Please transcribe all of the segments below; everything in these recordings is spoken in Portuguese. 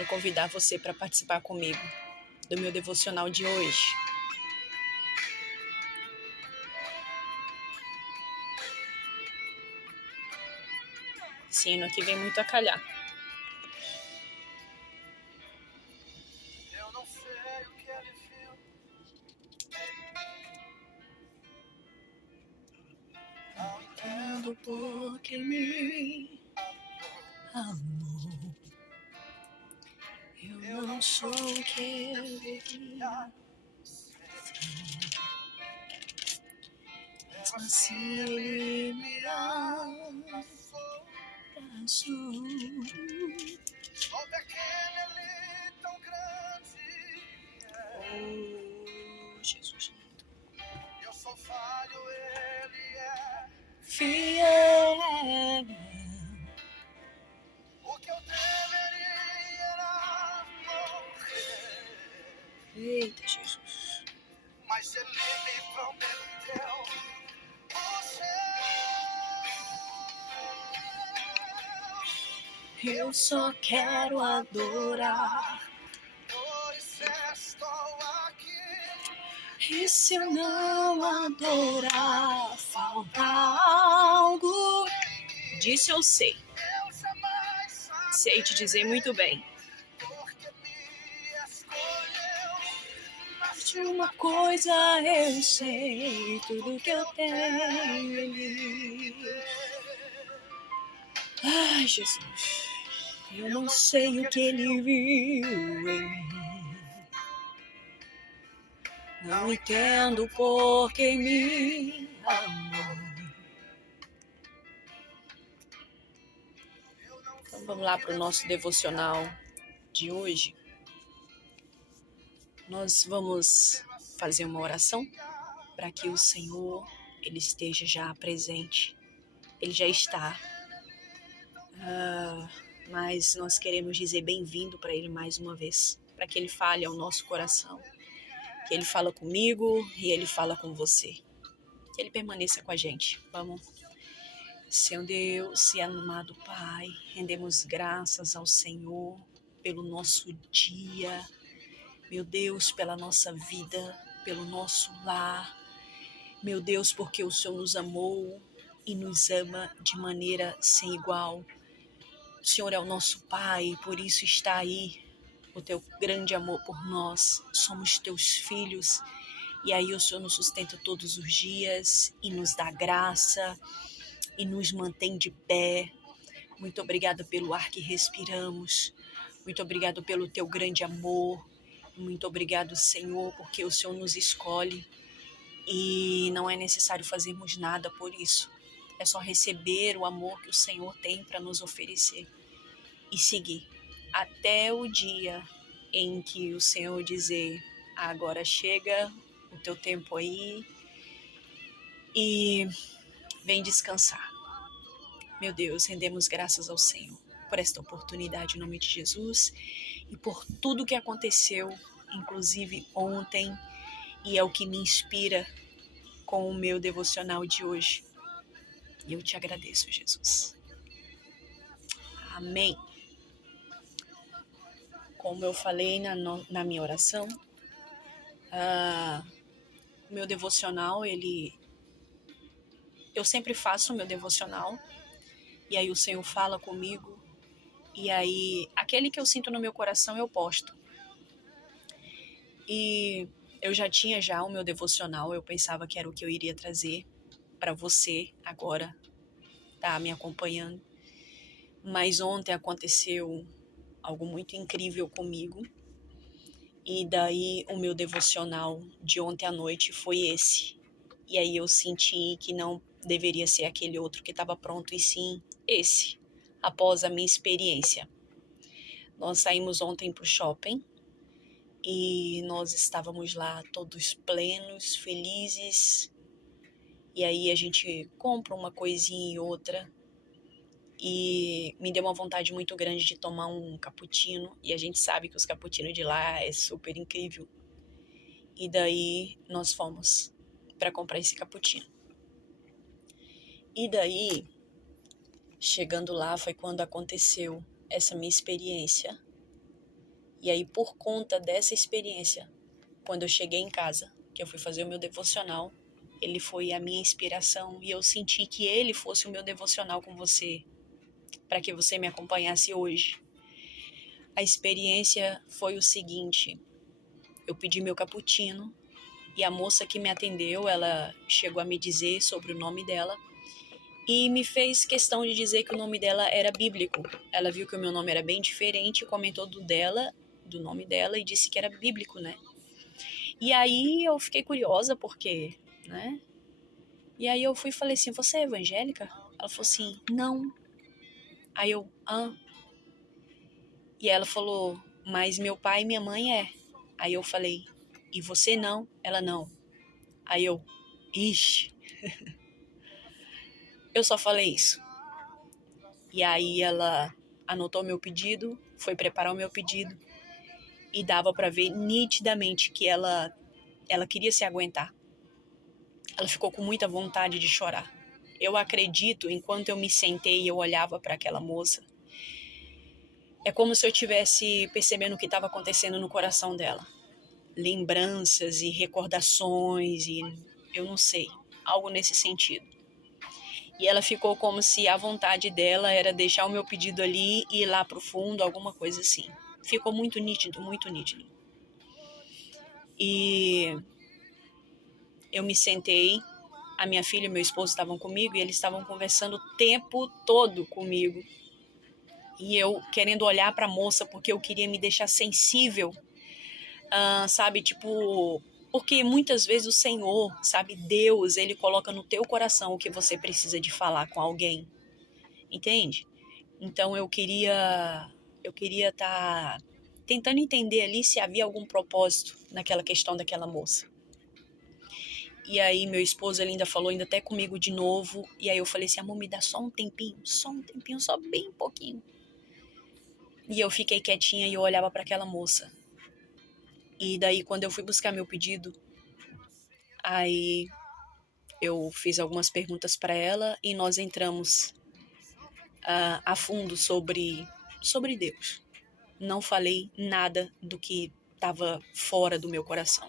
quero convidar você para participar comigo do meu devocional de hoje. Esse hino aqui vem muito a calhar. Eu não sei o que ele viu. Não entendo por que me amou. Eu não sou o que ele queria. Mesmo assim ele me abraçou. Sou pequeno, ele tão grande. Oh, Jesus. Eu sou falho, ele é Fiel. o que eu deveria era morrer. Eita, Jesus. Mas ele me prometeu o céu. Eu só quero adorar. Por isso estou aqui. E se eu não adorar, falta algo. Disso eu sei. Eu jamais Sei te dizer muito bem. porque me escolheu. Mas De uma coisa eu sei, tudo que eu tenho ali. Ai, Jesus, eu não sei o que ele viu em mim. Não entendo por que me amou. Então vamos lá para o nosso devocional de hoje. Nós vamos fazer uma oração para que o Senhor ele esteja já presente. Ele já está. Mas nós queremos dizer bem-vindo para Ele mais uma vez, para que Ele fale ao nosso coração, que Ele fala comigo e Ele fala com você, que Ele permaneça com a gente. Vamos. Senhor Deus e amado Pai, rendemos graças ao Senhor pelo nosso dia, meu Deus, pela nossa vida, pelo nosso lar, meu Deus, porque o Senhor nos amou e nos ama de maneira sem igual. O Senhor é o nosso Pai, por isso está aí o teu grande amor por nós. Somos teus filhos e aí o Senhor nos sustenta todos os dias e nos dá graça e nos mantém de pé. Muito obrigada pelo ar que respiramos. Muito obrigado pelo teu grande amor. Muito obrigado, Senhor, porque o Senhor nos escolhe e não é necessário fazermos nada por isso. É só receber o amor que o Senhor tem para nos oferecer e seguir até o dia em que o Senhor dizer: agora chega o teu tempo aí e vem descansar. Meu Deus, rendemos graças ao Senhor por esta oportunidade em nome de Jesus e por tudo que aconteceu, inclusive ontem, e é o que me inspira com o meu devocional de hoje. E eu te agradeço, Jesus. Amém. Como eu falei na minha oração, o meu devocional, eu sempre faço o meu devocional, e aí o Senhor fala comigo, e aí aquele que eu sinto no meu coração eu posto. E eu já tinha o meu devocional, eu pensava que era o que eu iria trazer para você agora, tá me acompanhando. Mas ontem aconteceu algo muito incrível comigo, e daí o meu devocional de ontem à noite foi esse. E aí eu senti que não deveria ser aquele outro que estava pronto, e sim esse, após a minha experiência. Nós saímos ontem para o shopping e nós estávamos lá todos plenos, felizes. E aí a gente compra uma coisinha e outra. E me deu uma vontade muito grande de tomar um cappuccino. E a gente sabe que os cappuccinos de lá é super incrível. E daí nós fomos para comprar esse cappuccino. E daí, chegando lá, foi quando aconteceu essa minha experiência E aí, por conta dessa experiência, quando eu cheguei em casa, que eu fui fazer o meu devocional, ele foi a minha inspiração e eu senti que ele fosse o meu devocional com você, para que você me acompanhasse hoje. A experiência foi o seguinte: eu pedi meu cappuccino e a moça que me atendeu, ela chegou a me dizer sobre o nome dela e me fez questão de dizer que o nome dela era bíblico. Ela viu que o meu nome era bem diferente, comentou do nome dela e disse que era bíblico, né? E aí eu fiquei curiosa porque, né? E aí eu fui e falei assim, você é evangélica? Ela falou assim, não. Aí eu, hã? E ela falou, mas meu pai e minha mãe é. Aí eu falei, e você não? Ela não. Aí eu, ixi. Eu só falei isso. E aí ela anotou meu pedido, foi preparar o meu pedido e dava pra ver nitidamente que ela queria se aguentar. Ela ficou com muita vontade de chorar. Eu acredito, enquanto eu me sentei e eu olhava para aquela moça, é como se eu estivesse percebendo o que estava acontecendo no coração dela. Lembranças e recordações e eu não sei, algo nesse sentido. E ela ficou como se a vontade dela era deixar o meu pedido ali e ir lá pro fundo, alguma coisa assim. Ficou muito nítido, muito nítido. E eu me sentei, a minha filha e meu esposo estavam comigo e eles estavam conversando o tempo todo comigo. E eu querendo olhar para a moça porque eu queria me deixar sensível, sabe, tipo, porque muitas vezes o Senhor, sabe, Deus, ele coloca no teu coração o que você precisa de falar com alguém, entende? Então eu queria estar tentando entender ali se havia algum propósito naquela questão daquela moça. E aí meu esposo ele ainda falou ainda até comigo de novo, e aí eu falei assim, amor, me dá só um tempinho, só bem pouquinho. E eu fiquei quietinha e eu olhava para aquela moça. E daí, quando eu fui buscar meu pedido, aí eu fiz algumas perguntas para ela e nós entramos a fundo sobre Deus. Não falei nada do que estava fora do meu coração.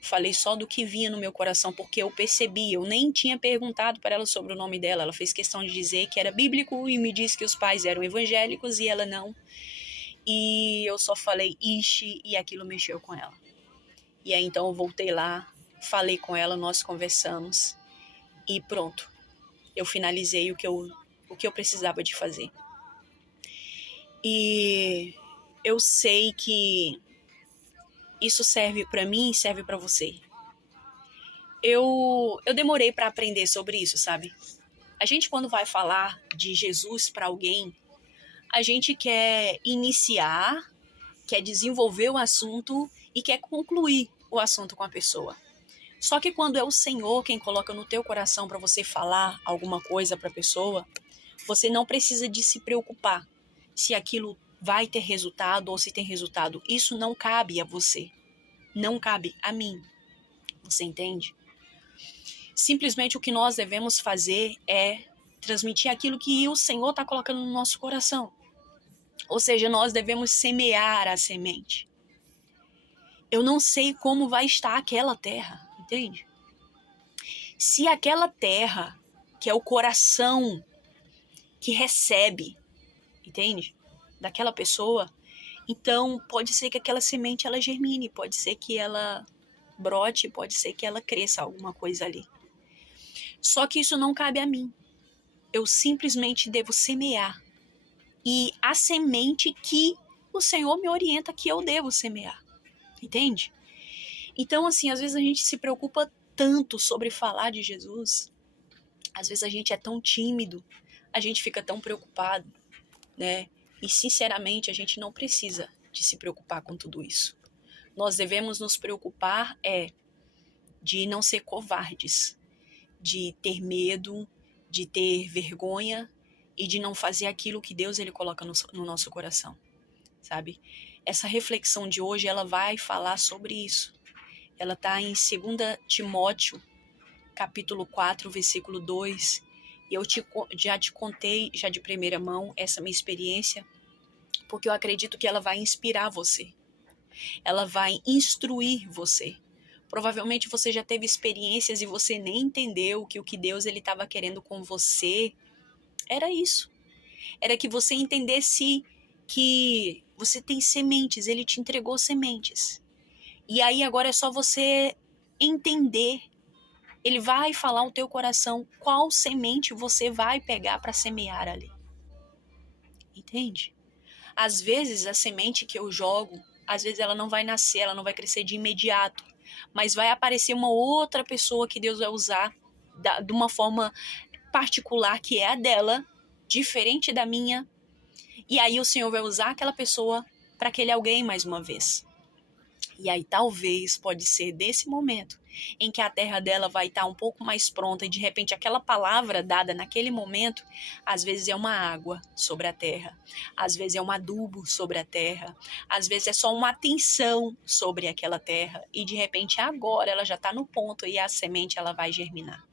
Falei só do que vinha no meu coração, porque eu percebi, eu nem tinha perguntado para ela sobre o nome dela. Ela fez questão de dizer que era bíblico e me disse que os pais eram evangélicos e ela não. E eu só falei, ixi, e aquilo mexeu com ela. E aí então eu voltei lá, falei com ela, nós conversamos e pronto. Eu finalizei o que eu precisava de fazer. E eu sei que isso serve para mim e serve para você. Eu demorei para aprender sobre isso, sabe? A gente quando vai falar de Jesus para alguém, a gente quer iniciar, quer desenvolver o assunto e quer concluir o assunto com a pessoa. Só que quando é o Senhor quem coloca no teu coração para você falar alguma coisa para a pessoa, você não precisa de se preocupar se aquilo vai ter resultado ou se tem resultado. Isso não cabe a você. Não cabe a mim. Você entende? Simplesmente o que nós devemos fazer é transmitir aquilo que o Senhor está colocando no nosso coração. Ou seja, nós devemos semear a semente. Eu não sei como vai estar aquela terra, entende? Se aquela terra, que é o coração que recebe, entende? Daquela pessoa, então pode ser que aquela semente ela germine, pode ser que ela brote, pode ser que ela cresça alguma coisa ali. Só que isso não cabe a mim. Eu simplesmente devo semear. E a semente que o Senhor me orienta que eu devo semear. Entende? Então, assim, às vezes a gente se preocupa tanto sobre falar de Jesus. Às vezes a gente é tão tímido, a gente fica tão preocupado, né? E, sinceramente, a gente não precisa de se preocupar com tudo isso. Nós devemos nos preocupar de não ser covardes, de ter medo, de ter vergonha e de não fazer aquilo que Deus ele coloca no nosso coração, sabe? Essa reflexão de hoje, ela vai falar sobre isso. Ela está em 2 Timóteo, capítulo 4, versículo 2. E eu já te contei, já de primeira mão, essa minha experiência, porque eu acredito que ela vai inspirar você. ela vai instruir você. Provavelmente você já teve experiências e você nem entendeu que o que Deus estava querendo com você era isso. Era que você entendesse que você tem sementes, ele te entregou sementes. E aí agora é só você entender. Ele vai falar ao teu coração qual semente você vai pegar para semear ali. Entende? Às vezes a semente que eu jogo, às vezes ela não vai nascer, ela não vai crescer de imediato, mas vai aparecer uma outra pessoa que Deus vai usar de uma forma particular que é a dela, diferente da minha, e aí o Senhor vai usar aquela pessoa para aquele alguém mais uma vez. E aí talvez pode ser desse momento em que a terra dela vai estar um pouco mais pronta e de repente aquela palavra dada naquele momento, às vezes é uma água sobre a terra, às vezes é um adubo sobre a terra, às vezes é só uma atenção sobre aquela terra e de repente agora ela já está no ponto e a semente ela vai germinar.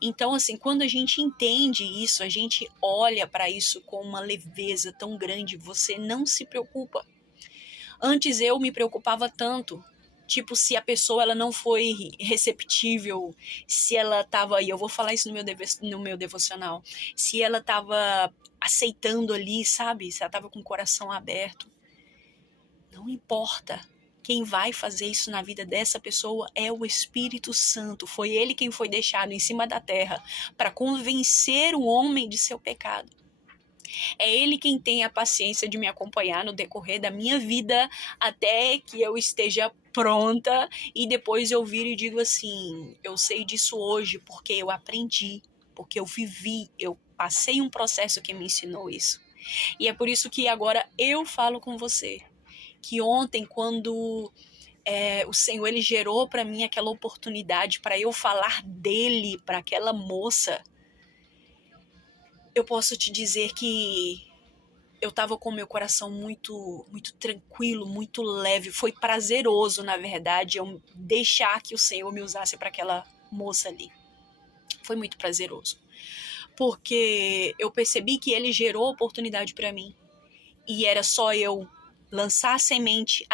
Então, assim, quando a gente entende isso, a gente olha para isso com uma leveza tão grande, você não se preocupa. Antes eu me preocupava tanto, tipo, se a pessoa ela não foi receptível, se ela estava, e eu vou falar isso no meu devocional, se ela estava aceitando ali, sabe? Se ela estava com o coração aberto. Não importa. Quem vai fazer isso na vida dessa pessoa é o Espírito Santo. Foi ele quem foi deixado em cima da terra para convencer o homem de seu pecado. É ele quem tem a paciência de me acompanhar no decorrer da minha vida até que eu esteja pronta e depois eu viro e digo assim, eu sei disso hoje porque eu aprendi, porque eu vivi, eu passei um processo que me ensinou isso. E é por isso que agora eu falo com você, que ontem quando o Senhor ele gerou para mim aquela oportunidade para eu falar dele para aquela moça, eu posso te dizer que eu estava com o meu coração muito, muito tranquilo, muito leve. Foi prazeroso, na verdade, eu deixar que o Senhor me usasse para aquela moça ali. Foi muito prazeroso. Porque eu percebi que ele gerou oportunidade para mim. E era só eu lançar a semente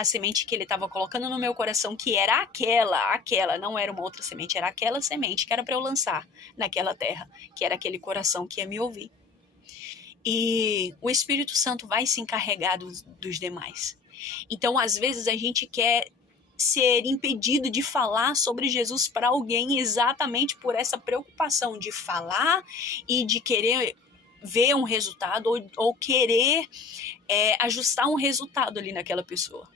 que ele estava colocando no meu coração, que era aquela, não era uma outra semente, era aquela semente que era para eu lançar naquela terra, que era aquele coração que ia me ouvir. E o Espírito Santo vai se encarregar dos demais. Então, às vezes, a gente quer ser impedido de falar sobre Jesus para alguém exatamente por essa preocupação de falar e de querer ver um resultado ou querer ajustar um resultado ali naquela pessoa.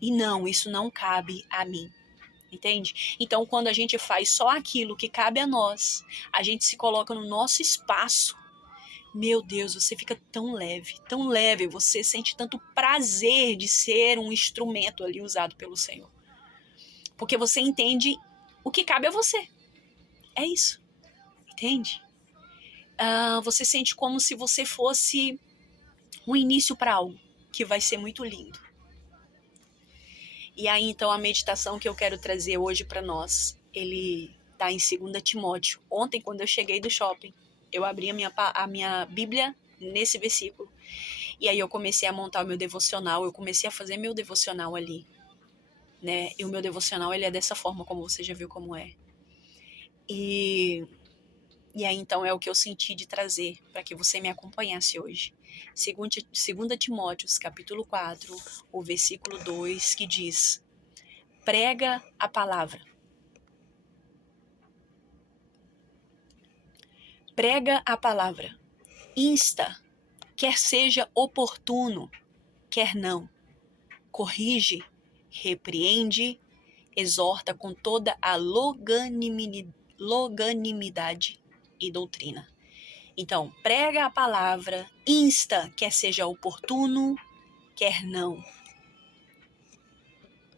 E não, isso não cabe a mim. Entende? Então, quando a gente faz só aquilo que cabe a nós, a gente se coloca no nosso espaço. Meu Deus, você fica tão leve, você sente tanto prazer de ser um instrumento ali usado pelo Senhor. Porque você entende o que cabe a você. É isso. Entende? Você sente como se você fosse um início para algo que vai ser muito lindo. E aí, então, a meditação que eu quero trazer hoje para nós, ele está em 2 Timóteo. Ontem, quando eu cheguei do shopping, eu abri a minha Bíblia nesse versículo. E aí eu comecei a montar o meu devocional, eu comecei a fazer meu devocional ali. Né? E o meu devocional, ele é dessa forma, como você já viu como é. E aí, então, é o que eu senti de trazer para que você me acompanhasse hoje. 2 Timóteo, capítulo 4, o versículo 2, que diz: prega a palavra. Prega a palavra. Insta, quer seja oportuno, quer não. Corrige, repreende, exorta com toda a longanimidade e doutrina. Então, prega a palavra, insta, quer seja oportuno, quer não.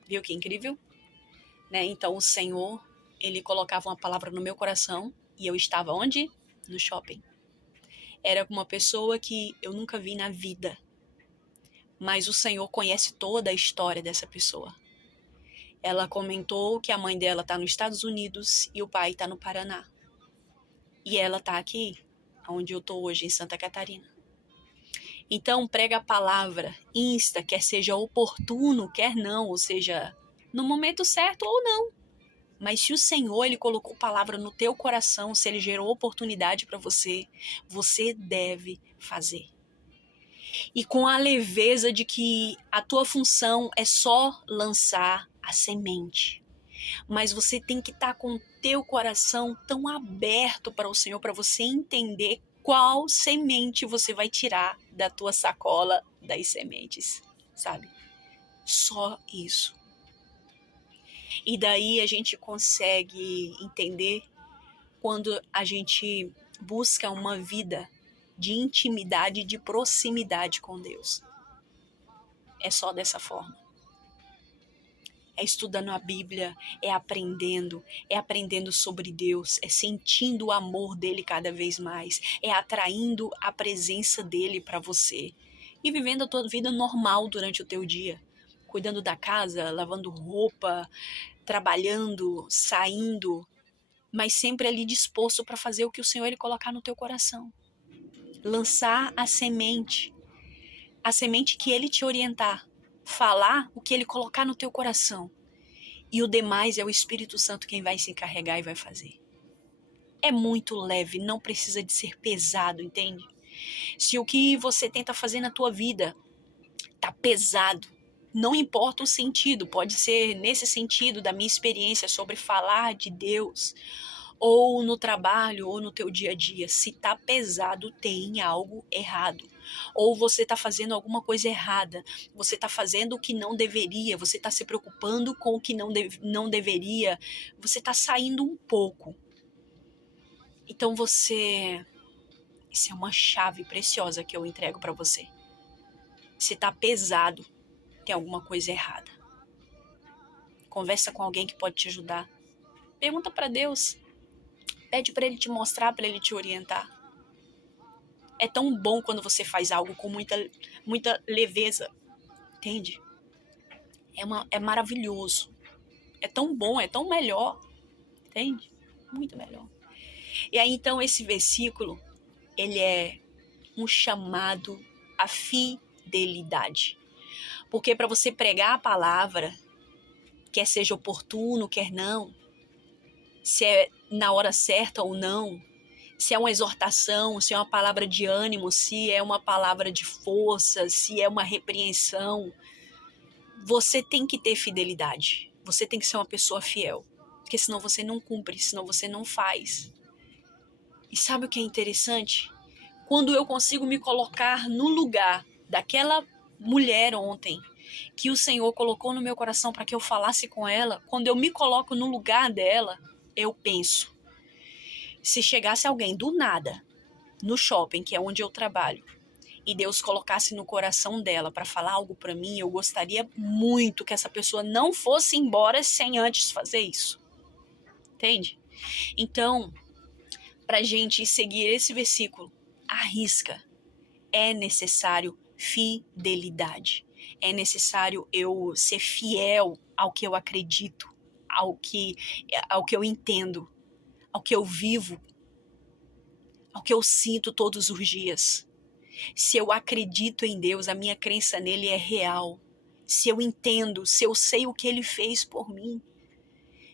Viu que incrível? Né? Então, o Senhor, ele colocava uma palavra no meu coração e eu estava onde? No shopping. Era uma pessoa que eu nunca vi na vida, mas o Senhor conhece toda a história dessa pessoa. Ela comentou que a mãe dela está nos Estados Unidos e o pai está no Paraná. E ela está aqui, onde eu estou hoje, em Santa Catarina. Então, prega a palavra, insta, quer seja oportuno, quer não, ou seja, no momento certo ou não. Mas se o Senhor, ele colocou palavra no teu coração, se ele gerou oportunidade para você, você deve fazer. E com a leveza de que a tua função é só lançar a semente. Mas você tem que estar com o teu coração tão aberto para o Senhor, para você entender qual semente você vai tirar da tua sacola das sementes, sabe? Só isso. E daí a gente consegue entender quando a gente busca uma vida de intimidade, de proximidade com Deus. É só dessa forma. É estudando a Bíblia, é aprendendo sobre Deus, é sentindo o amor dele cada vez mais, é atraindo a presença dele para você e vivendo a tua vida normal durante o teu dia, cuidando da casa, lavando roupa, trabalhando, saindo, mas sempre ali disposto para fazer o que o Senhor ele colocar no teu coração. Lançar a semente que ele te orientar, falar o que ele colocar no teu coração. E o demais é o Espírito Santo quem vai se encarregar e vai fazer. É muito leve, não precisa de ser pesado, entende? Se o que você tenta fazer na tua vida tá pesado, não importa o sentido, pode ser nesse sentido da minha experiência sobre falar de Deus, ou no trabalho, ou no teu dia a dia, se tá pesado, tem algo errado. Ou você tá fazendo alguma coisa errada, você tá fazendo o que não deveria, você tá se preocupando com o que não deveria, você tá saindo um pouco. Então isso é uma chave preciosa que eu entrego para você. Se tá pesado, tem alguma coisa errada. Conversa com alguém que pode te ajudar. Pergunta para Deus. Pede para ele te mostrar, para ele te orientar. É tão bom quando você faz algo com muita leveza, entende? É maravilhoso. É tão bom, é tão melhor, entende? Muito melhor. E aí, então, esse versículo, ele é um chamado à fidelidade. Porque para você pregar a palavra, quer seja oportuno, quer não, se é na hora certa ou não, se é uma exortação, se é uma palavra de ânimo, se é uma palavra de força, se é uma repreensão, você tem que ter fidelidade. Você tem que ser uma pessoa fiel. Porque senão você não cumpre, senão você não faz. E sabe o que é interessante? Quando eu consigo me colocar no lugar daquela mulher ontem, que o Senhor colocou no meu coração para que eu falasse com ela, quando eu me coloco no lugar dela, eu penso, se chegasse alguém do nada, no shopping, que é onde eu trabalho, e Deus colocasse no coração dela para falar algo para mim, eu gostaria muito que essa pessoa não fosse embora sem antes fazer isso. Entende? Então, pra gente seguir esse versículo, arrisca. É necessário fidelidade. É necessário eu ser fiel ao que eu acredito, ao que eu entendo, ao que eu vivo, ao que eu sinto todos os dias. Se eu acredito em Deus, a minha crença nele é real. Se eu entendo, se eu sei o que ele fez por mim.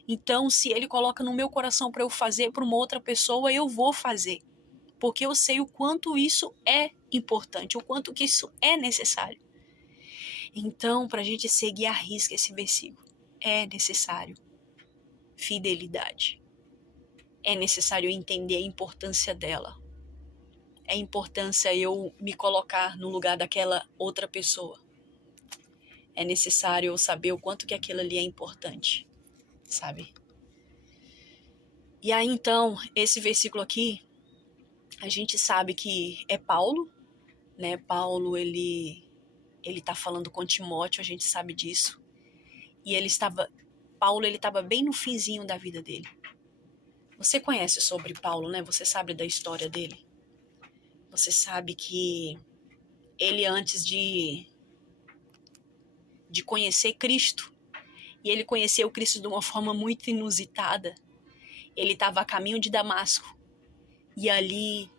Então, se ele coloca no meu coração para eu fazer para uma outra pessoa, eu vou fazer. Porque eu sei o quanto isso é importante, o quanto que isso é necessário. Então, para a gente seguir à risca esse versículo, é necessário fidelidade. É necessário entender a importância dela. É a importância eu me colocar no lugar daquela outra pessoa. É necessário eu saber o quanto que aquilo ali é importante, sabe? E aí, então, esse versículo aqui, a gente sabe que é Paulo, né? Paulo, ele tá falando com Timóteo, a gente sabe disso. E Paulo, ele estava bem no finzinho da vida dele. Você conhece sobre Paulo, né? Você sabe da história dele. Você sabe que ele, antes de conhecer Cristo, e ele conheceu Cristo de uma forma muito inusitada, ele estava a caminho de Damasco. E ali,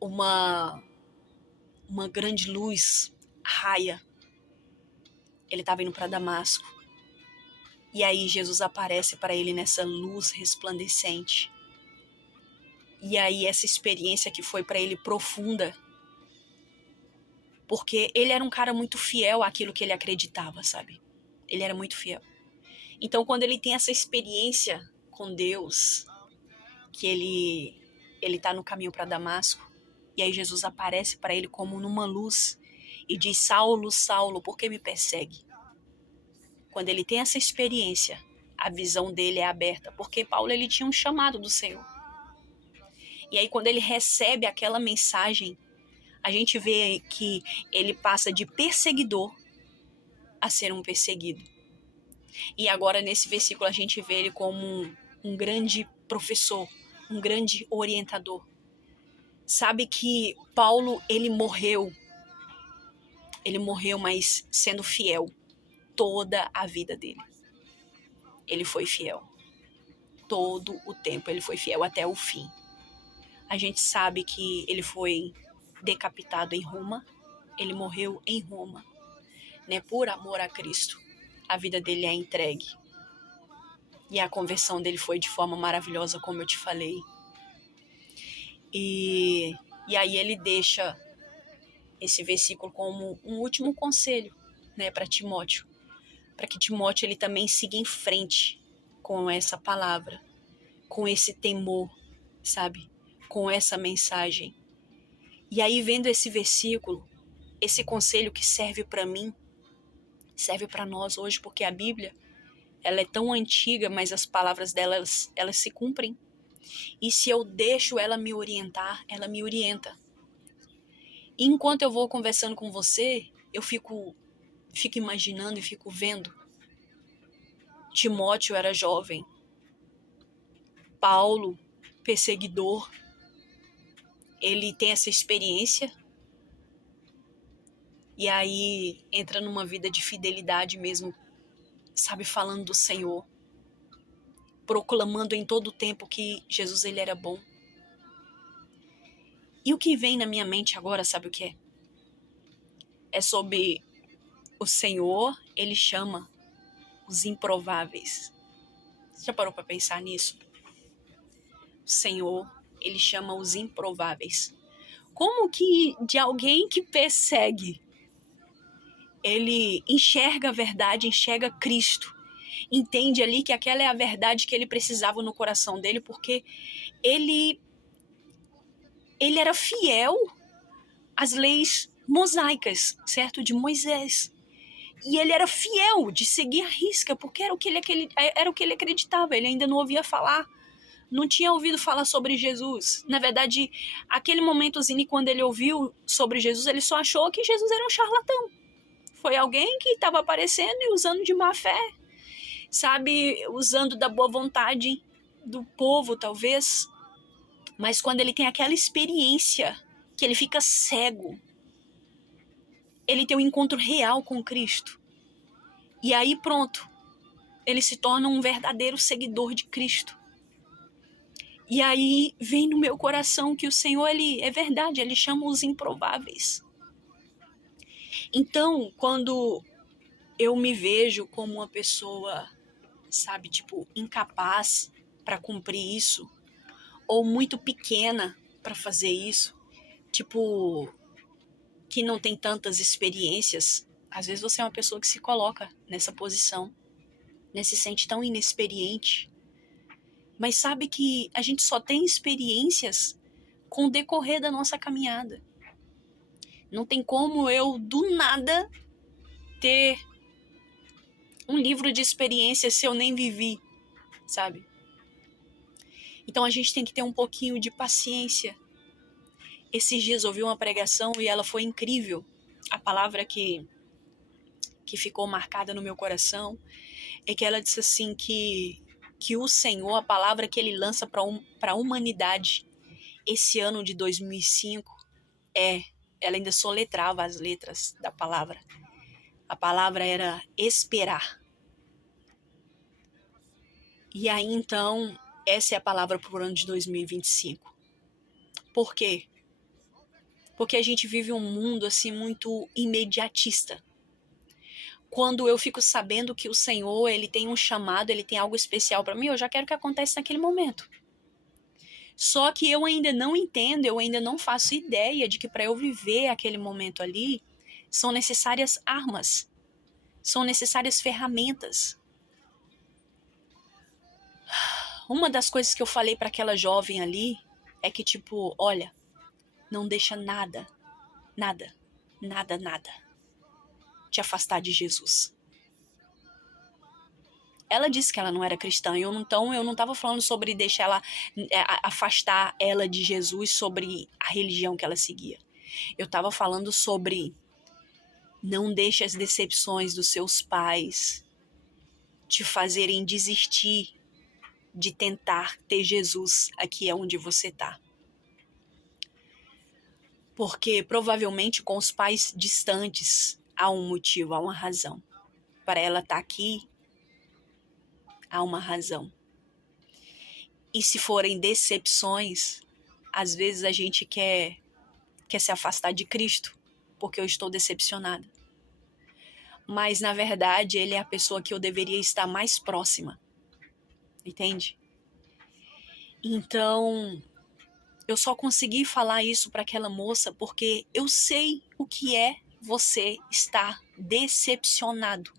uma uma grande luz raia. Ele estava indo para Damasco. E aí Jesus aparece para ele nessa luz resplandecente. E aí essa experiência que foi para ele profunda, porque ele era um cara muito fiel àquilo que ele acreditava, sabe? Ele era muito fiel. Então quando ele tem essa experiência com Deus, que ele tá no caminho para Damasco, e aí Jesus aparece para ele como numa luz e diz: Saulo, Saulo, por que me persegue? Quando ele tem essa experiência, a visão dele é aberta, porque Paulo ele tinha um chamado do Senhor. E aí quando ele recebe aquela mensagem, a gente vê que ele passa de perseguidor a ser um perseguido. E agora nesse versículo a gente vê ele como um grande professor, um grande orientador. Sabe que Paulo, ele morreu, mas sendo fiel toda a vida dele. Ele foi fiel. Todo o tempo ele foi fiel até o fim. A gente sabe que ele foi decapitado em Roma, ele morreu em Roma, né? Por amor a Cristo. A vida dele é entregue. E a conversão dele foi de forma maravilhosa, como eu te falei. E aí ele deixa esse versículo como um último conselho, né, para Timóteo. Para que Timóteo ele também siga em frente com essa palavra, com esse temor, sabe? Com essa mensagem. E aí, vendo esse versículo, esse conselho que serve para mim, serve para nós hoje, porque a Bíblia, ela é tão antiga, mas as palavras delas, elas se cumprem. E se eu deixo ela me orientar, ela me orienta. E enquanto eu vou conversando com você, eu fico imaginando e fico vendo. Timóteo era jovem. Paulo, perseguidor. Ele tem essa experiência. E aí entra numa vida de fidelidade mesmo, sabe, falando do Senhor. Proclamando em todo o tempo que Jesus ele era bom. E o que vem na minha mente agora, sabe o que é? É sobre o Senhor, ele chama os improváveis. Você já parou para pensar nisso? O Senhor, ele chama os improváveis. Como que de alguém que persegue, ele enxerga a verdade, enxerga Cristo, entende ali que aquela é a verdade que ele precisava no coração dele, porque ele era fiel às leis mosaicas, certo? De Moisés. E ele era fiel de seguir a risca, porque era o que ele acreditava. Ele ainda não ouvia falar, não tinha ouvido falar sobre Jesus. Na verdade, aquele momentozinho, quando ele ouviu sobre Jesus, ele só achou que Jesus era um charlatão. Foi alguém que estava aparecendo e usando de má fé, sabe? Usando da boa vontade do povo, talvez. Mas quando ele tem aquela experiência, que ele fica cego, ele tem um encontro real com Cristo. E aí pronto, ele se torna um verdadeiro seguidor de Cristo. E aí vem no meu coração que o Senhor, ele é verdade, ele chama os improváveis. Então, quando eu me vejo como uma pessoa, sabe, tipo, incapaz para cumprir isso, ou muito pequena para fazer isso, tipo, que não tem tantas experiências, às vezes você é uma pessoa que se coloca nessa posição, né, se sente tão inexperiente. Mas sabe que a gente só tem experiências com o decorrer da nossa caminhada. Não tem como eu, do nada, ter um livro de experiências se eu nem vivi, sabe? Então a gente tem que ter um pouquinho de paciência. Esses dias eu ouvi uma pregação e ela foi incrível. A palavra que ficou marcada no meu coração é que ela disse assim que o Senhor, a palavra que ele lança para a humanidade esse ano de 2005 ela ainda soletrava as letras da palavra. A palavra era esperar. E aí então, essa é a palavra para o ano de 2025. Por quê? Porque a gente vive um mundo assim muito imediatista. Quando eu fico sabendo que o Senhor, ele tem um chamado, ele tem algo especial para mim, eu já quero que aconteça naquele momento. Só que eu ainda não entendo, eu ainda não faço ideia de que para eu viver aquele momento ali, são necessárias armas, são necessárias ferramentas. Uma das coisas que eu falei para aquela jovem ali é que tipo, olha, não deixa nada te afastar de Jesus. Ela disse que ela não era cristã, então eu não estava falando sobre deixar ela, afastar ela de Jesus sobre a religião que ela seguia. Eu estava falando sobre não deixe as decepções dos seus pais te fazerem desistir de tentar ter Jesus aqui onde você está. Porque provavelmente com os pais distantes há um motivo, há uma razão. Para ela estar aqui, há uma razão. E se forem decepções, às vezes a gente quer se afastar de Cristo, porque eu estou decepcionada. Mas, na verdade, ele é a pessoa que eu deveria estar mais próxima. Entende? Então, eu só consegui falar isso para aquela moça porque eu sei o que é você estar decepcionado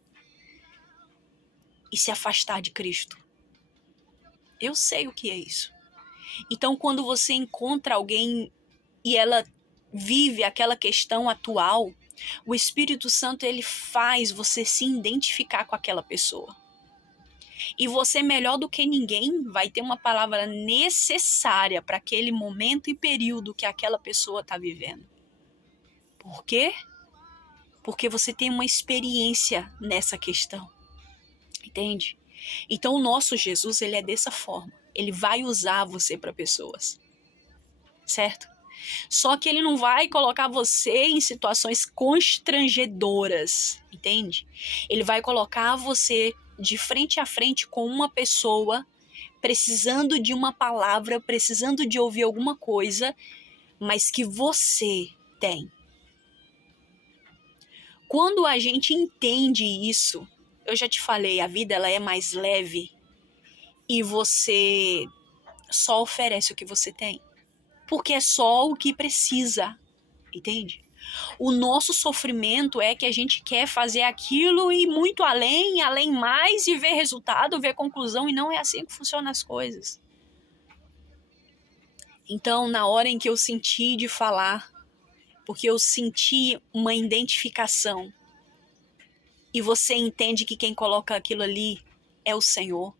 e se afastar de Cristo. Eu sei o que é isso. Então, quando você encontra alguém e ela vive aquela questão atual, o Espírito Santo, ele faz você se identificar com aquela pessoa. E você, melhor do que ninguém, vai ter uma palavra necessária para aquele momento e período que aquela pessoa está vivendo. Por quê? Porque você tem uma experiência nessa questão. Entende? Então, o nosso Jesus, ele é dessa forma. Ele vai usar você para pessoas. Certo? Só que ele não vai colocar você em situações constrangedoras, entende? Ele vai colocar você de frente a frente com uma pessoa precisando de uma palavra, precisando de ouvir alguma coisa, mas que você tem. Quando a gente entende isso, eu já te falei, a vida ela é mais leve e você só oferece o que você tem. Porque é só o que precisa, entende? O nosso sofrimento é que a gente quer fazer aquilo e ir muito além, além mais, e ver resultado, ver conclusão, e não é assim que funcionam as coisas. Então, na hora em que eu senti de falar, porque eu senti uma identificação, e você entende que quem coloca aquilo ali é o Senhor,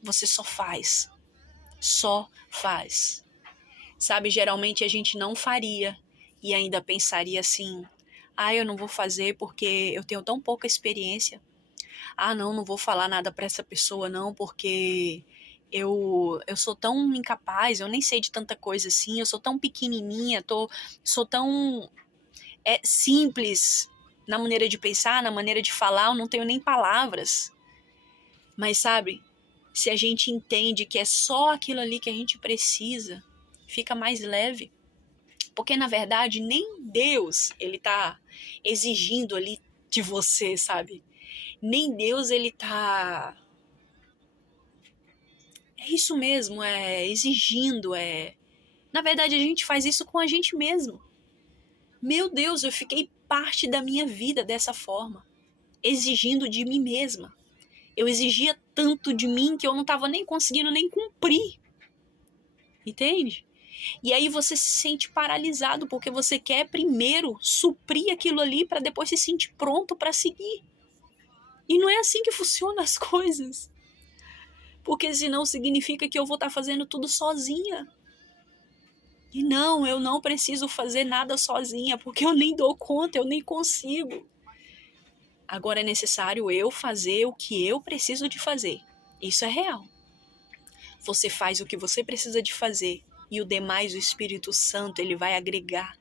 você só faz. Só faz. Sabe, geralmente a gente não faria e ainda pensaria assim, eu não vou fazer porque eu tenho tão pouca experiência. Não vou falar nada para essa pessoa não, porque eu sou tão incapaz, eu nem sei de tanta coisa assim, eu sou tão pequenininha, sou tão simples na maneira de pensar, na maneira de falar, eu não tenho nem palavras. Mas sabe, se a gente entende que é só aquilo ali que a gente precisa, fica mais leve. Porque, na verdade, nem Deus, ele tá exigindo ali de você, sabe? Nem Deus, ele tá... É isso mesmo, exigindo, Na verdade, a gente faz isso com a gente mesmo. Meu Deus, eu fiquei parte da minha vida dessa forma, exigindo de mim mesma. Eu exigia tanto de mim que eu não tava nem conseguindo nem cumprir. Entende? E aí você se sente paralisado porque você quer primeiro suprir aquilo ali para depois se sentir pronto para seguir. E não é assim que funcionam as coisas. Porque senão significa que eu vou estar fazendo tudo sozinha. E não, eu não preciso fazer nada sozinha, porque eu nem dou conta, eu nem consigo. Agora é necessário eu fazer o que eu preciso de fazer. Isso é real. Você faz o que você precisa de fazer. E o demais, o Espírito Santo, ele vai agregar.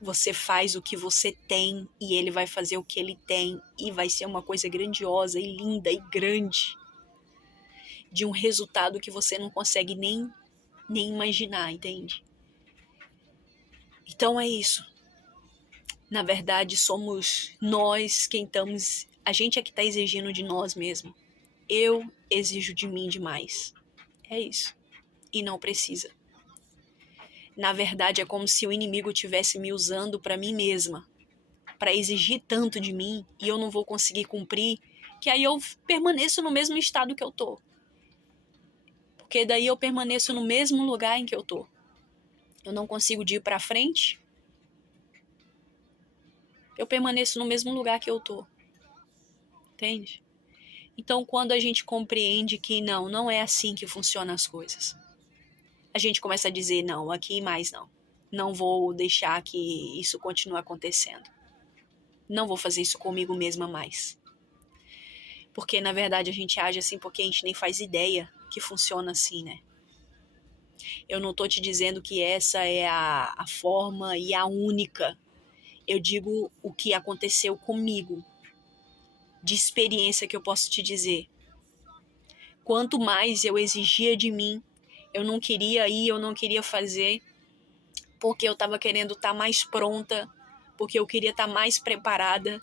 Você faz o que você tem e ele vai fazer o que ele tem. E vai ser uma coisa grandiosa e linda e grande. De um resultado que você não consegue nem imaginar, entende? Então é isso. Na verdade, somos nós quem estamos... A gente é que está exigindo de nós mesmos. Eu exijo de mim demais. É isso. E não precisa. Na verdade, é como se o inimigo estivesse me usando para mim mesma, para exigir tanto de mim e eu não vou conseguir cumprir, que aí eu permaneço no mesmo estado que eu tô. Porque daí eu permaneço no mesmo lugar em que eu tô. Eu não consigo ir para frente. Eu permaneço no mesmo lugar que eu tô. Entende? Então, quando a gente compreende que não é assim que funcionam as coisas, a gente começa a dizer, não, aqui mais não. Não vou deixar que isso continue acontecendo. Não vou fazer isso comigo mesma mais. Porque, na verdade, a gente age assim porque a gente nem faz ideia que funciona assim, né? Eu não tô te dizendo que essa é a forma e a única. Eu digo o que aconteceu comigo, de experiência que eu posso te dizer. Quanto mais eu exigia de mim, eu não queria ir, eu não queria fazer, porque eu estava querendo estar mais pronta, porque eu queria estar mais preparada.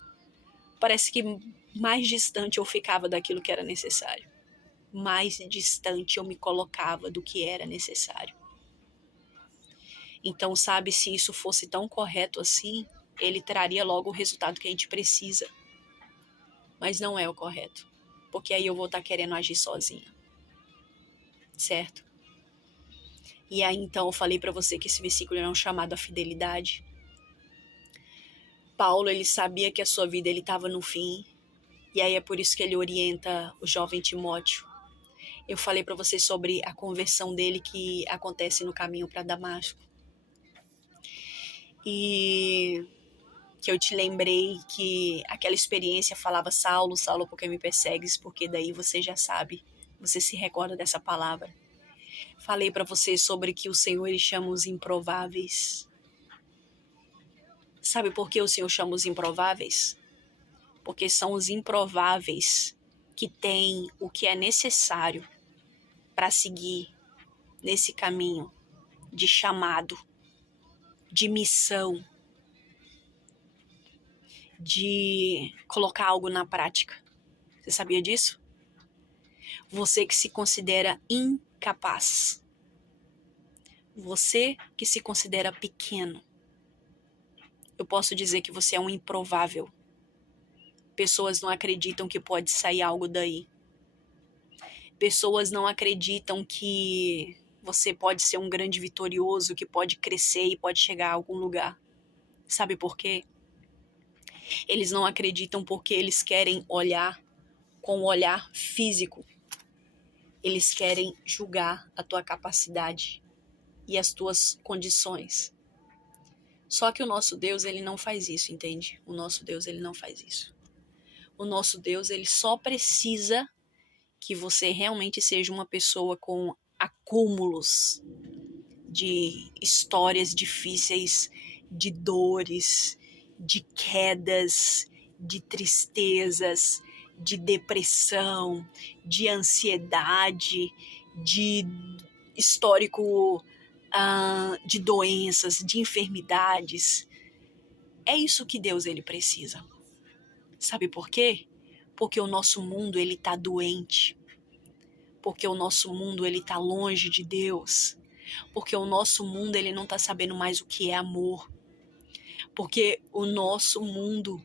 Parece que mais distante eu ficava daquilo que era necessário. Mais distante eu me colocava do que era necessário. Então, sabe, se isso fosse tão correto assim, ele traria logo o resultado que a gente precisa. Mas não é o correto, porque aí eu vou estar querendo agir sozinha. Certo? E aí, então, eu falei para você que esse versículo é um chamado à fidelidade. Paulo, ele sabia que a sua vida estava no fim, e aí é por isso que ele orienta o jovem Timóteo. Eu falei para você sobre a conversão dele que acontece no caminho para Damasco. E que eu te lembrei que aquela experiência falava Saulo, Saulo, por que me persegues? Porque daí você já sabe, você se recorda dessa palavra. Falei para você sobre que o Senhor ele chama os improváveis. Sabe por que o Senhor chama os improváveis? Porque são os improváveis que têm o que é necessário para seguir nesse caminho de chamado, de missão, de colocar algo na prática. Você sabia disso? Você que se considera incapaz. Você que se considera pequeno. Eu posso dizer que você é um improvável. Pessoas não acreditam que pode sair algo daí. Pessoas não acreditam que você pode ser um grande vitorioso, que pode crescer e pode chegar a algum lugar. Sabe por quê? Eles não acreditam porque eles querem olhar com o olhar físico. Eles querem julgar a tua capacidade e as tuas condições. Só que o nosso Deus, ele não faz isso, entende? O nosso Deus, ele não faz isso. O nosso Deus, ele só precisa que você realmente seja uma pessoa com acúmulos de histórias difíceis, de dores, de quedas, de tristezas, de depressão, de ansiedade, de histórico de doenças, de enfermidades. É isso que Deus ele precisa. Sabe por quê? Porque o nosso mundo ele tá doente. Porque o nosso mundo ele tá longe de Deus. Porque o nosso mundo ele não tá sabendo mais o que é amor. Porque o nosso mundo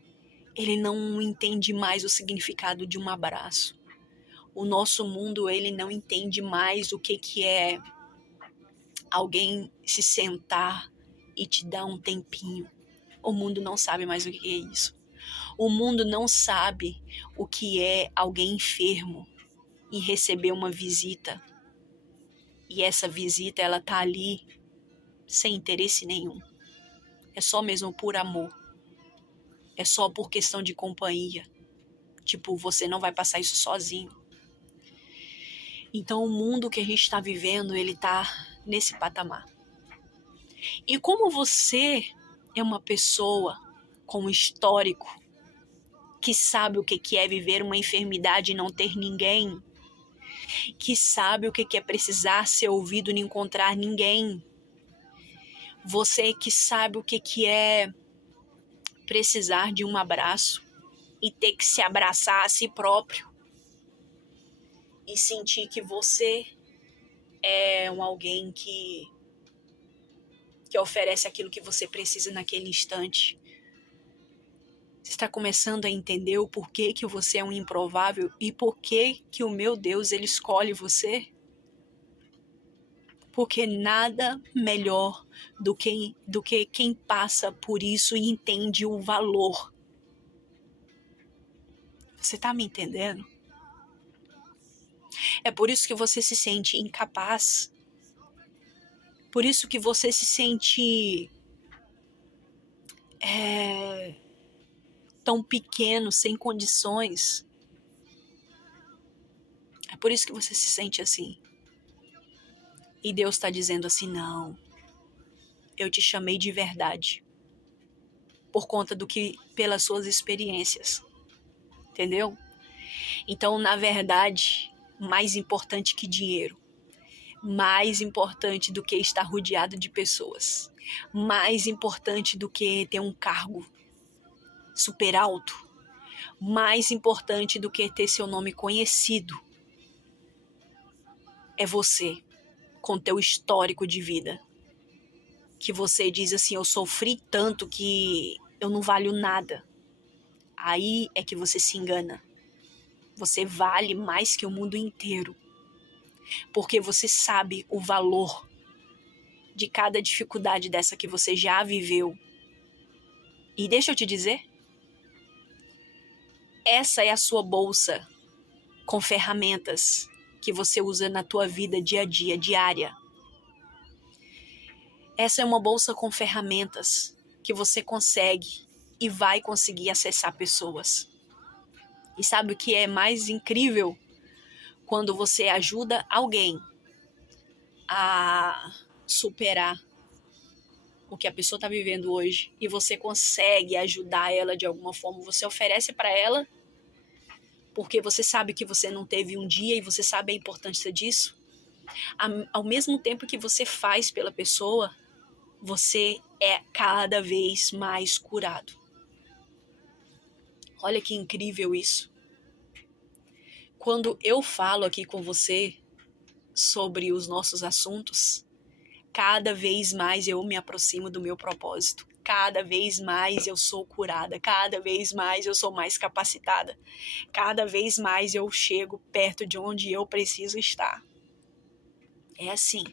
ele não entende mais o significado de um abraço. O nosso mundo ele não entende mais o que é alguém se sentar e te dar um tempinho. O mundo não sabe mais o que é isso. O mundo não sabe o que é alguém enfermo e receber uma visita. E essa visita, ela tá ali sem interesse nenhum. É só mesmo por amor. É só por questão de companhia. Tipo, você não vai passar isso sozinho. Então, o mundo que a gente está vivendo, ele tá nesse patamar. E como você é uma pessoa com um histórico que sabe o que é viver uma enfermidade e não ter ninguém, que sabe o que é precisar ser ouvido e não encontrar ninguém, Você que sabe o que é precisar de um abraço e ter que se abraçar a si próprio e sentir que você é alguém que oferece aquilo que você precisa naquele instante. Você está começando a entender o porquê que você é um improvável e porquê que o meu Deus, ele escolhe você? Porque nada melhor do que quem passa por isso e entende o valor. Você está me entendendo? É por isso que você se sente incapaz. Por isso que você se sente tão pequeno, sem condições. É por isso que você se sente assim. E Deus está dizendo assim, não, eu te chamei de verdade. Por conta pelas suas experiências. Entendeu? Então, na verdade, mais importante que dinheiro, mais importante do que estar rodeado de pessoas, mais importante do que ter um cargo super alto, mais importante do que ter seu nome conhecido, é você, com teu histórico de vida. Que você diz assim, eu sofri tanto que eu não valho nada. Aí é que você se engana. Você vale mais que o mundo inteiro. Porque você sabe o valor de cada dificuldade dessa que você já viveu. E deixa eu te dizer, essa é a sua bolsa com ferramentas que você usa na tua vida dia a dia, diária. Essa é uma bolsa com ferramentas que você consegue e vai conseguir acessar pessoas. E sabe o que é mais incrível? Quando você ajuda alguém a superar o que a pessoa está vivendo hoje e você consegue ajudar ela de alguma forma, você oferece para ela porque você sabe que você não teve um dia e você sabe a importância disso. Ao mesmo tempo que você faz pela pessoa, você é cada vez mais curado. Olha que incrível isso. Quando eu falo aqui com você sobre os nossos assuntos, cada vez mais eu me aproximo do meu propósito. Cada vez mais eu sou curada. Cada vez mais eu sou mais capacitada. Cada vez mais eu chego perto de onde eu preciso estar. É assim.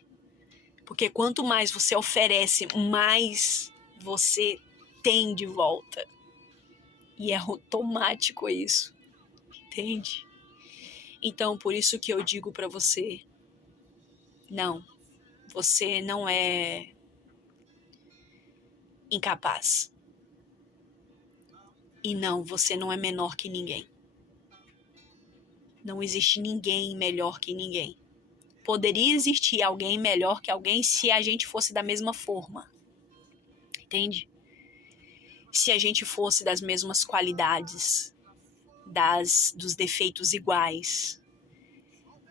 Porque quanto mais você oferece, mais você tem de volta. E é automático isso. Entende? Então, por isso que eu digo pra você, não, você não é incapaz. E não, você não é menor que ninguém. Não existe ninguém melhor que ninguém. Poderia existir alguém melhor que alguém se a gente fosse da mesma forma. Entende? Se a gente fosse das mesmas qualidades, dos defeitos iguais,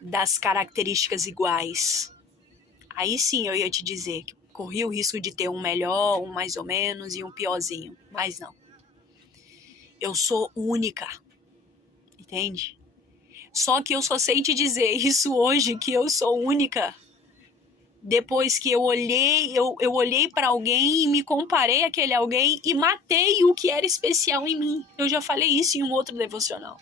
das características iguais. Aí sim eu ia te dizer que corria o risco de ter um melhor, um mais ou menos e um piorzinho. Mas não. Eu sou única. Entende? Só que eu só sei te dizer isso hoje, que eu sou única. Depois que eu olhei para alguém e me comparei àquele alguém e matei o que era especial em mim. Eu já falei isso em um outro devocional.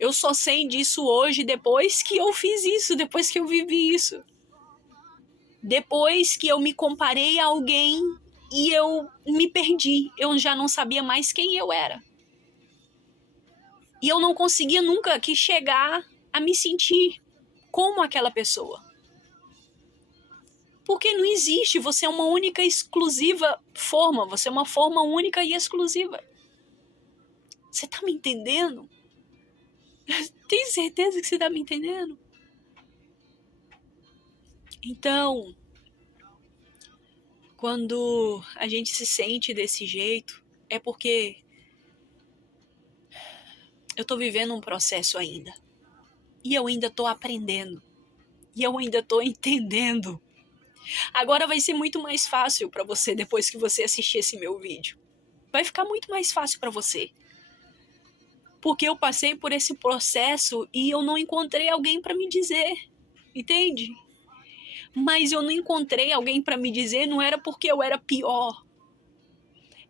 Eu só sei disso hoje depois que eu fiz isso, depois que eu vivi isso. Depois que eu me comparei a alguém e eu me perdi. Eu já não sabia mais quem eu era. E eu não conseguia nunca que chegar a me sentir como aquela pessoa. Porque não existe, você é uma única e exclusiva forma, você é uma forma única e exclusiva. Você tá me entendendo? Tem certeza que você tá me entendendo? Então, quando a gente se sente desse jeito, é porque eu tô vivendo um processo ainda. E eu ainda tô aprendendo. E eu ainda tô entendendo Agora vai ser muito mais fácil para você depois que você assistir esse meu vídeo. Vai ficar muito mais fácil para você. Porque eu passei por esse processo e eu não encontrei alguém para me dizer. Entende? Mas eu não encontrei alguém para me dizer, não era porque eu era pior.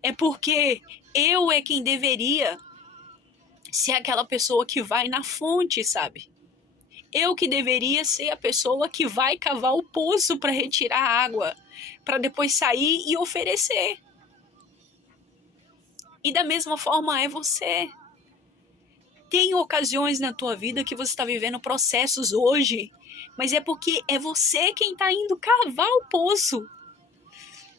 É porque eu é quem deveria ser aquela pessoa que vai na fonte, sabe? Eu que deveria ser a pessoa que vai cavar o poço para retirar a água, para depois sair e oferecer. E da mesma forma é você. Tem ocasiões na tua vida que você está vivendo processos hoje, mas é porque é você quem está indo cavar o poço.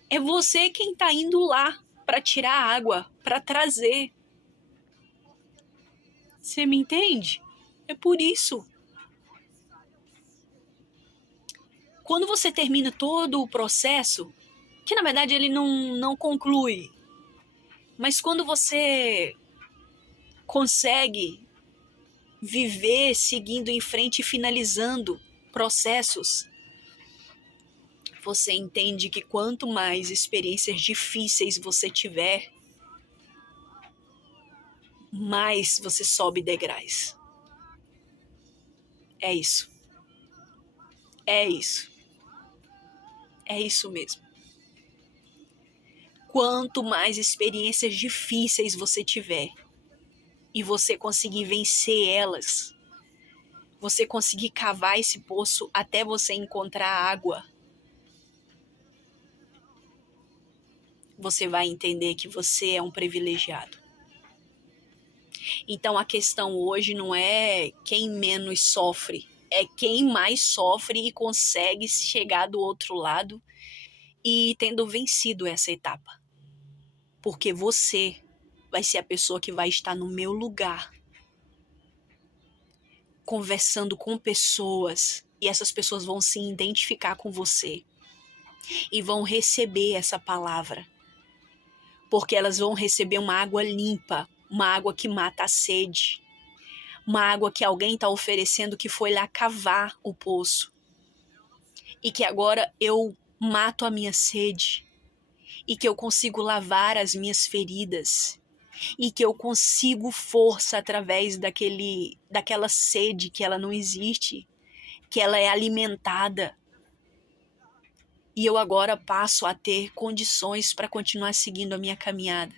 É você quem está indo lá para tirar a água, para trazer. Você me entende? É por isso. Quando você termina todo o processo, que na verdade ele não conclui, mas quando você consegue viver seguindo em frente e finalizando processos, você entende que quanto mais experiências difíceis você tiver, mais você sobe degraus. É isso. É isso. É isso mesmo. Quanto mais experiências difíceis você tiver e você conseguir vencer elas, você conseguir cavar esse poço até você encontrar água, você vai entender que você é um privilegiado. Então a questão hoje não é quem menos sofre, é quem mais sofre e consegue chegar do outro lado e tendo vencido essa etapa. Porque você vai ser a pessoa que vai estar no meu lugar, conversando com pessoas, e essas pessoas vão se identificar com você e vão receber essa palavra. Porque elas vão receber uma água limpa, uma água que mata a sede, uma água que alguém está oferecendo que foi lá cavar o poço. E que agora eu mato a minha sede, e que eu consigo lavar as minhas feridas, e que eu consigo força através daquela sede que ela não existe, que ela é alimentada. E eu agora passo a ter condições para continuar seguindo a minha caminhada.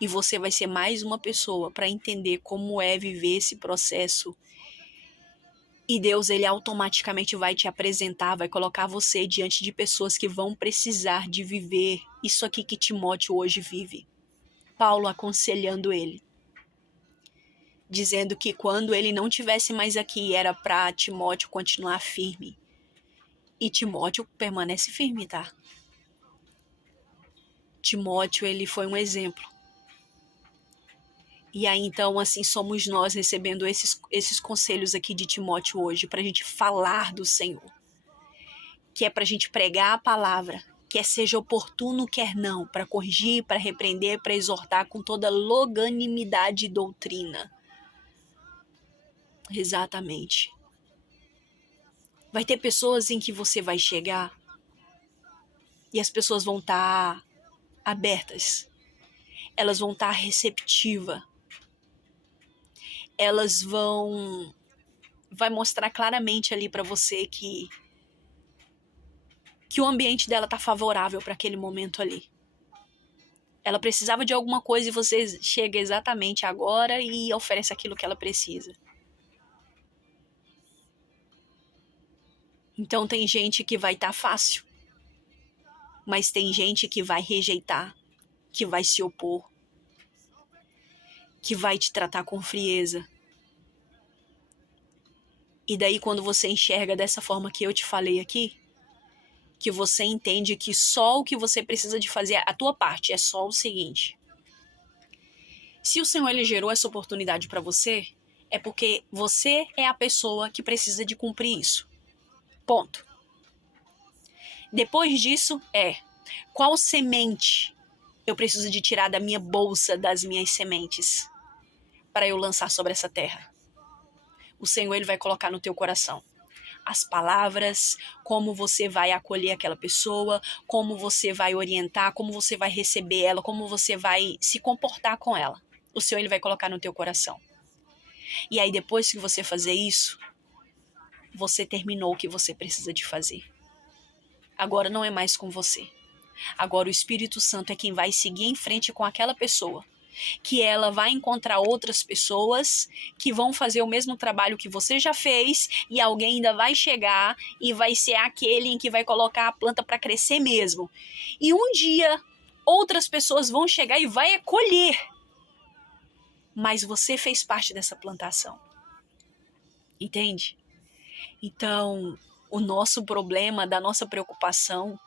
E você vai ser mais uma pessoa para entender como é viver esse processo. E Deus, ele automaticamente vai te apresentar, vai colocar você diante de pessoas que vão precisar de viver isso aqui que Timóteo hoje vive. Paulo aconselhando ele, dizendo que quando ele não tivesse mais aqui, era para Timóteo continuar firme. E Timóteo permanece firme, tá? Timóteo, ele foi um exemplo. E aí, então, assim, somos nós recebendo esses conselhos aqui de Timóteo hoje, para a gente falar do Senhor. Que é para a gente pregar a palavra, quer seja oportuno, quer não, para corrigir, para repreender, para exortar com toda longanimidade e doutrina. Exatamente. Vai ter pessoas em que você vai chegar e as pessoas vão estar abertas. Elas vão estar receptivas. Elas vai mostrar claramente ali para você que o ambiente dela tá favorável para aquele momento ali. Ela precisava de alguma coisa e você chega exatamente agora e oferece aquilo que ela precisa. Então tem gente que vai estar fácil, mas tem gente que vai rejeitar, que vai se opor, que vai te tratar com frieza. E daí quando você enxerga dessa forma que eu te falei aqui, que você entende que só o que você precisa de fazer, a tua parte, é só o seguinte. Se o Senhor ele gerou essa oportunidade para você, é porque você é a pessoa que precisa de cumprir isso. Ponto. Depois disso qual semente eu preciso de tirar da minha bolsa das minhas sementes para eu lançar sobre essa terra? O Senhor ele vai colocar no teu coração. as palavras, como você vai acolher aquela pessoa, como você vai orientar, como você vai receber ela, como você vai se comportar com ela. O Senhor, ele vai colocar no teu coração. E aí, depois que você fazer isso, você terminou o que você precisa de fazer. Agora não é mais com você. Agora o Espírito Santo é quem vai seguir em frente com aquela pessoa. Que ela vai encontrar outras pessoas que vão fazer o mesmo trabalho que você já fez, e alguém ainda vai chegar e vai ser aquele em que vai colocar a planta para crescer mesmo. E um dia outras pessoas vão chegar e vai colher. Mas você fez parte dessa plantação. Entende? Então, o nosso problema, da nossa preocupação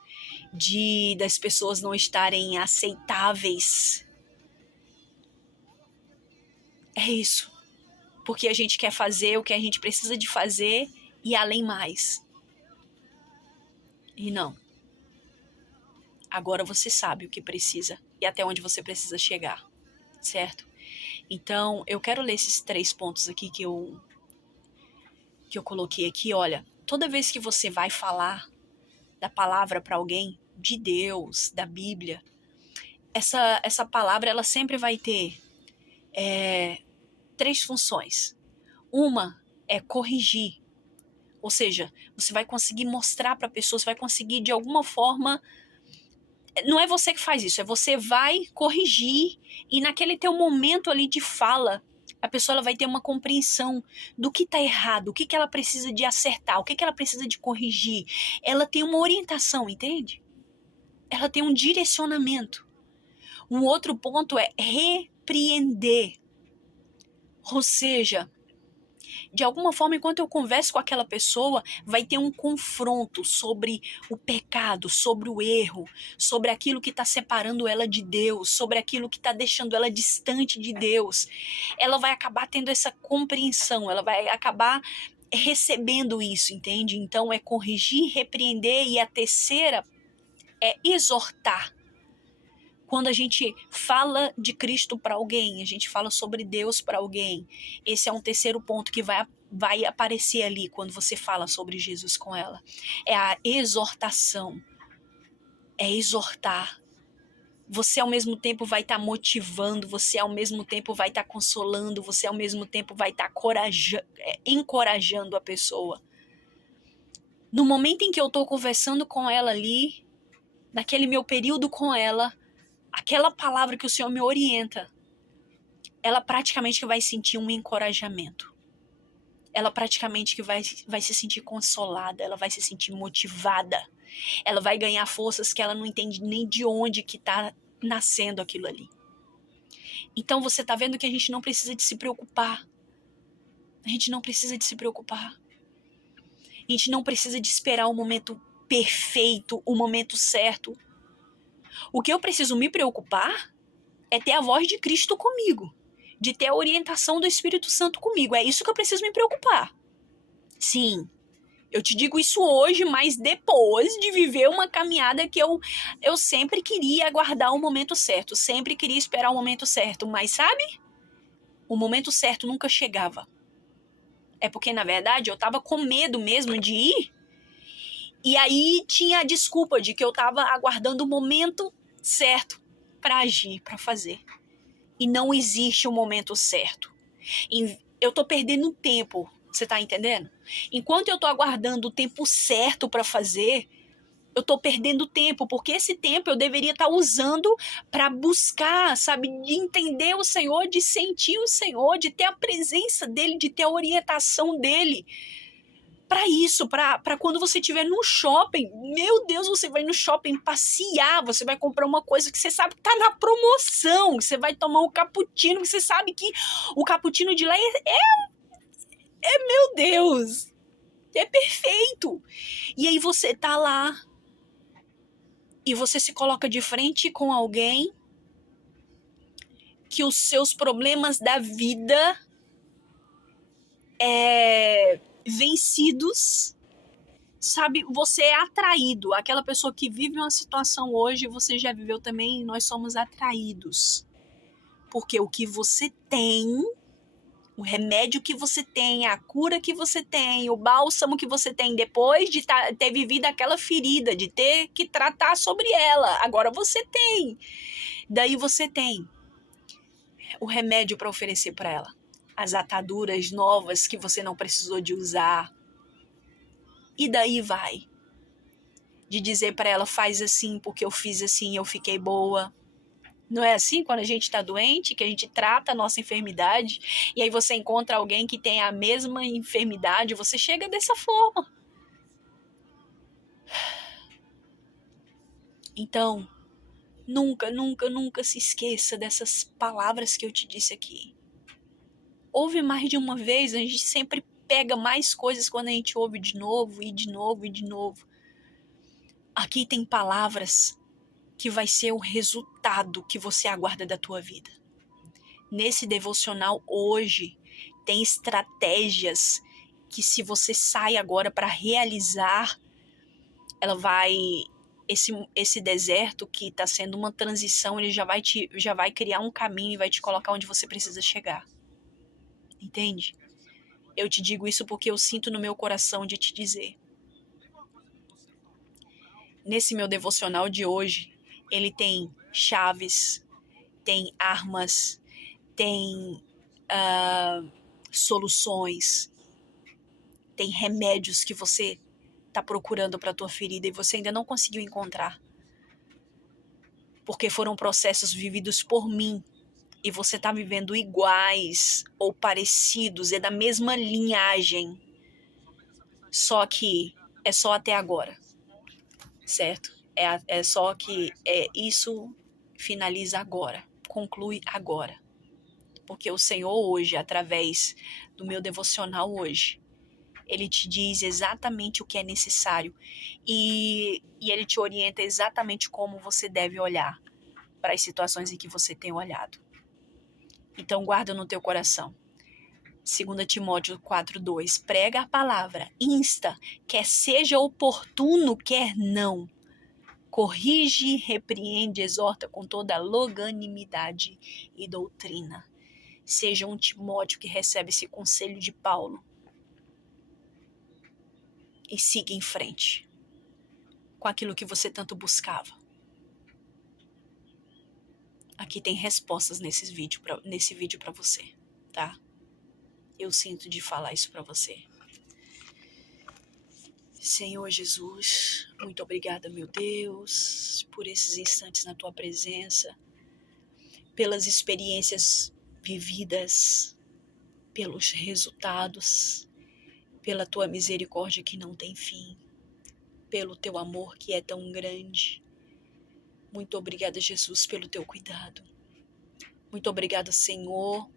das pessoas não estarem aceitáveis, é isso. Porque a gente quer fazer o que a gente precisa de fazer e além mais. E não. Agora você sabe o que precisa e até onde você precisa chegar, certo? Então, eu quero ler esses 3 pontos aqui que eu coloquei aqui. Olha, toda vez que você vai falar da palavra para alguém, de Deus, da Bíblia, essa palavra ela sempre vai ter 3 funções. Uma é corrigir, ou seja, você vai conseguir mostrar para a pessoa, você vai conseguir de alguma forma, não é você que faz isso, é você vai corrigir, e naquele teu momento ali de fala, a pessoa ela vai ter uma compreensão do que está errado, o que ela precisa de acertar, o que ela precisa de corrigir. Ela tem uma orientação, entende? Ela tem um direcionamento. Um outro ponto é repreender. Ou seja, de alguma forma, enquanto eu converso com aquela pessoa, vai ter um confronto sobre o pecado, sobre o erro, sobre aquilo que está separando ela de Deus, sobre aquilo que está deixando ela distante de Deus. Ela vai acabar tendo essa compreensão, ela vai acabar recebendo isso, entende? Então é corrigir, repreender, e a terceira é exortar. Quando a gente fala de Cristo para alguém, a gente fala sobre Deus para alguém, esse é um terceiro ponto que vai aparecer ali quando você fala sobre Jesus com ela. É a exortação. É exortar. Você ao mesmo tempo vai estar motivando, você ao mesmo tempo vai estar consolando, você ao mesmo tempo vai estar encorajando a pessoa. No momento em que eu estou conversando com ela ali, naquele meu período com ela, aquela palavra que o Senhor me orienta, ela praticamente vai sentir um encorajamento. Ela praticamente vai se sentir consolada, ela vai se sentir motivada. Ela vai ganhar forças que ela não entende nem de onde que está nascendo aquilo ali. Então você está vendo que a gente não precisa de se preocupar. A gente não precisa de se preocupar. A gente não precisa de esperar o momento perfeito, o momento certo. O que eu preciso me preocupar é ter a voz de Cristo comigo, de ter a orientação do Espírito Santo comigo. É isso que eu preciso me preocupar. Sim, eu te digo isso hoje, mas depois de viver uma caminhada que eu sempre queria aguardar o momento certo, sempre queria esperar o momento certo, mas sabe? O momento certo nunca chegava. É porque, na verdade, eu tava com medo mesmo de ir. E aí tinha a desculpa de que eu estava aguardando o momento certo para agir, para fazer. E não existe um momento certo. Eu tô perdendo tempo, você tá entendendo? Enquanto eu tô aguardando o tempo certo para fazer, eu tô perdendo tempo, porque esse tempo eu deveria estar usando para buscar, sabe, de entender o Senhor, de sentir o Senhor, de ter a presença dele, de ter a orientação dele. Para isso, para quando você estiver no shopping, meu Deus, você vai no shopping passear, você vai comprar uma coisa que você sabe que tá na promoção, você vai tomar um cappuccino, que você sabe que o cappuccino de lá meu Deus, é perfeito. E aí você tá lá e você se coloca de frente com alguém que os seus problemas da vida vencidos, sabe, você é atraído. Aquela pessoa que vive uma situação hoje, você já viveu também, nós somos atraídos. Porque o que você tem O remédio que você tem, a cura que você tem, o bálsamo que você tem depois de ter vivido aquela ferida, de ter que tratar sobre ela. Agora você tem. Daí você tem o remédio para oferecer para ela. As ataduras novas que você não precisou de usar. E daí vai. De dizer para ela, faz assim, porque eu fiz assim e eu fiquei boa. Não é assim quando a gente está doente, que a gente trata a nossa enfermidade, e aí você encontra alguém que tem a mesma enfermidade, você chega dessa forma. Então, nunca, nunca, nunca se esqueça dessas palavras que eu te disse aqui. Ouve mais de uma vez, a gente sempre pega mais coisas quando a gente ouve de novo, e de novo, e de novo. Aqui tem palavras que vai ser o resultado que você aguarda da tua vida. Nesse devocional hoje, tem estratégias que se você sai agora para realizar, ela vai... Esse deserto que está sendo uma transição, ele já vai criar um caminho e vai te colocar onde você precisa chegar. Entende? Eu te digo isso porque eu sinto no meu coração de te dizer. Nesse meu devocional de hoje, ele tem chaves, tem armas, tem soluções, tem remédios que você está procurando para a tua ferida e você ainda não conseguiu encontrar. Porque foram processos vividos por mim e você está vivendo iguais ou parecidos, é da mesma linhagem. Só que é só até agora, certo? É só que isso finaliza agora, conclui agora. Porque o Senhor hoje, através do meu devocional hoje, Ele te diz exatamente o que é necessário e Ele te orienta exatamente como você deve olhar para as situações em que você tem olhado. Então guarda no teu coração. 2 Timóteo 4:2, prega a palavra, insta, quer seja oportuno, quer não. Corrige, repreende, exorta com toda longanimidade e doutrina. Seja um Timóteo que recebe esse conselho de Paulo. E siga em frente com aquilo que você tanto buscava. Aqui tem respostas nesse vídeo para você, tá? Eu sinto de falar isso para você. Senhor Jesus, muito obrigada, meu Deus, por esses instantes na tua presença, pelas experiências vividas, pelos resultados, pela tua misericórdia que não tem fim, pelo teu amor que é tão grande. Muito obrigada, Jesus, pelo teu cuidado. Muito obrigada, Senhor,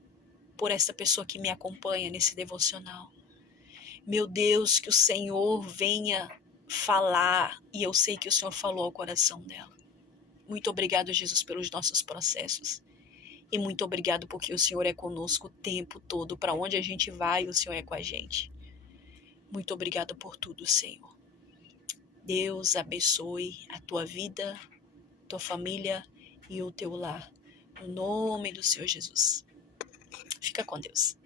por essa pessoa que me acompanha nesse devocional. Meu Deus, que o Senhor venha falar, e eu sei que o Senhor falou ao coração dela. Muito obrigado, Jesus, pelos nossos processos. E muito obrigado porque o Senhor é conosco o tempo todo. Para onde a gente vai, o Senhor é com a gente. Muito obrigado por tudo, Senhor. Deus abençoe a tua vida, tua família e o teu lar. No nome do Senhor Jesus. Fica com Deus.